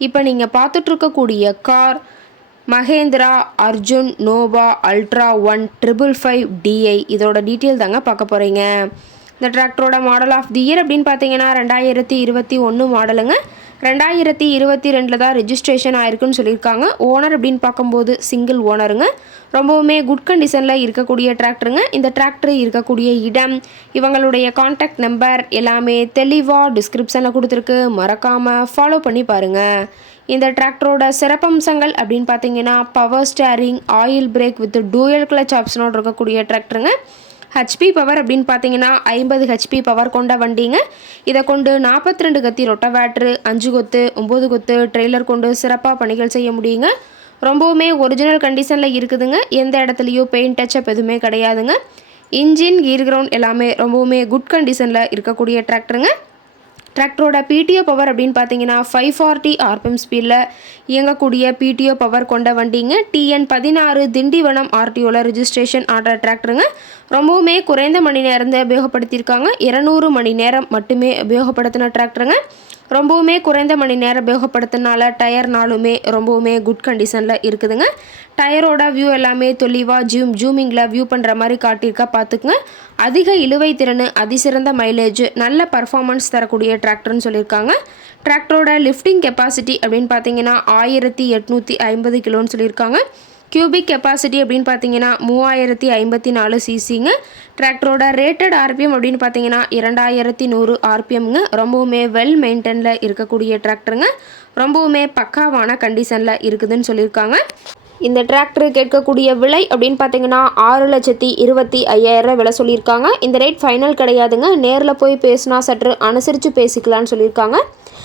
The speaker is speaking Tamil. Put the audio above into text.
இப்போ நீங்கள் பார்த்துட்ருக்கக்கூடிய car Mahindra Arjun Nova ultra one triple five D I இதோட டீட்டெயில் தாங்க பார்க்க போகிறீங்க இந்த டிராக்டரோட மாடல் ஆஃப் தி இயர் அப்படின்னு பார்த்தீங்கன்னா ரெண்டாயிரத்தி இருபத்தி ஒன்று மாடலுங்க. ரெண்டாயிரத்தி இருபத்தி ரெண்டில் தான் ரெஜிஸ்ட்ரேஷன் ஆயிருக்குன்னு சொல்லியிருக்காங்க. ஓனர் அப்படின்னு பார்க்கும்போது சிங்கிள் ஓனருங்க ரொம்பவுமே குட் கண்டிஷனில் இருக்கக்கூடிய டிராக்டருங்க இந்த டிராக்டர் இருக்கக்கூடிய இடம் இவங்களுடைய காண்டாக்ட் நம்பர் எல்லாமே தெளிவாக டிஸ்கிரிப்ஷனில் கொடுத்துருக்கு. மறக்காமல் ஃபாலோ பண்ணி பாருங்கள் இந்த டிராக்டரோட சிறப்பம்சங்கள் அப்படின்னு பார்த்தீங்கன்னா power steering oil brake with dual clutch ஆப்ஷனோடு இருக்கக்கூடிய டிராக்டருங்க ஹெச்பி பவர் அப்படின்னு பார்த்தீங்கன்னா ஐம்பது ஹெச்பி பவர் கொண்ட வண்டிங்க. இதை கொண்டு நாற்பத்தி ரெண்டு கத்தி ரொட்டவேட்ரு அஞ்சு கொத்து ஒம்பது கொத்து ட்ரெய்லர் கொண்டு சிறப்பாக பணிகள் செய்ய முடியுங்க. ரொம்பவுமே ஒரிஜினல் கண்டிஷனில் இருக்குதுங்க. எந்த இடத்துலையும் பெயிண்ட் டச்சப் எதுவுமே கிடையாதுங்க. இன்ஜின் கீர் கிரவுண்ட் எல்லாமே ரொம்பவுமே குட் கண்டிஷனில் இருக்கக்கூடிய டிராக்டருங்க டிராக்டரோட பிடிஓ பவர் அப்படின்னு பார்த்தீங்கன்னா ஃபைவ் ஃபார்ட்டி ஆர்பிஎம் ஸ்பீடில் இயங்கக்கூடிய பிடிஓ பவர் கொண்ட வண்டிங்க. டிஎன் பதினாறு திண்டிவனம் ஆர்டிஓவில் ரிஜிஸ்ட்ரேஷன் ஆடுற டிராக்டருங்க ரொம்பவுமே குறைந்த மணி நேரம் உபயோகப்படுத்தியிருக்காங்க. இருநூறு மணி நேரம் மட்டுமே உபயோகப்படுத்தின டிராக்டருங்க. ரொம்பவுமே குறைந்த மணி நேரம் உபயோகப்படுத்தினால டயர்னாலுமே ரொம்பவுமே குட் கண்டிஷனில் இருக்குதுங்க. டயரோட வியூ எல்லாமே தெளிவாக ஜூம் ஜூமிங்கில் வியூ பண்ணுற மாதிரி காட்டியிருக்கா பார்த்துக்குங்க அதிக இழுவை திறன் அதிசிறந்த மைலேஜ் நல்ல பர்ஃபார்மன்ஸ் தரக்கூடிய டிராக்டர்னு சொல்லியிருக்காங்க. டிராக்டரோட லிஃப்டிங் கெப்பாசிட்டி அப்படின்னு பார்த்தீங்கன்னா ஆயிரத்தி எட்நூற்றி ஐம்பது கிலோன்னு சொல்லியிருக்காங்க. கியூபிக் கெப்பாசிட்டி அப்படின்னு பார்த்தீங்கன்னா மூவாயிரத்தி ஐம்பத்தி நாலு சிசிங்க டிராக்டரோட ரேட்டட் ஆர்பிஎம் அப்படின்னு பார்த்தீங்கன்னா இரண்டாயிரத்தி நூறு ஆர்பிஎம்ங்க ரொம்பவுமே வெல் மெயின்டெனில் இருக்கக்கூடிய டிராக்டருங்க ரொம்பவுமே பக்காவான கண்டிஷனில் இருக்குதுன்னு சொல்லியிருக்காங்க. இந்த டிராக்டர் கேட்கக்கூடிய விலை அப்படின்னு பார்த்தீங்கன்னா ஆறு லட்சத்தி இருபத்தி ஐயாயிரம் விலை சொல்லியிருக்காங்க. இந்த ரேட் ஃபைனல் கிடையாதுங்க. நேரில் போய் பேசினா சற்று அனுசரித்து பேசிக்கலான்னு சொல்லியிருக்காங்க.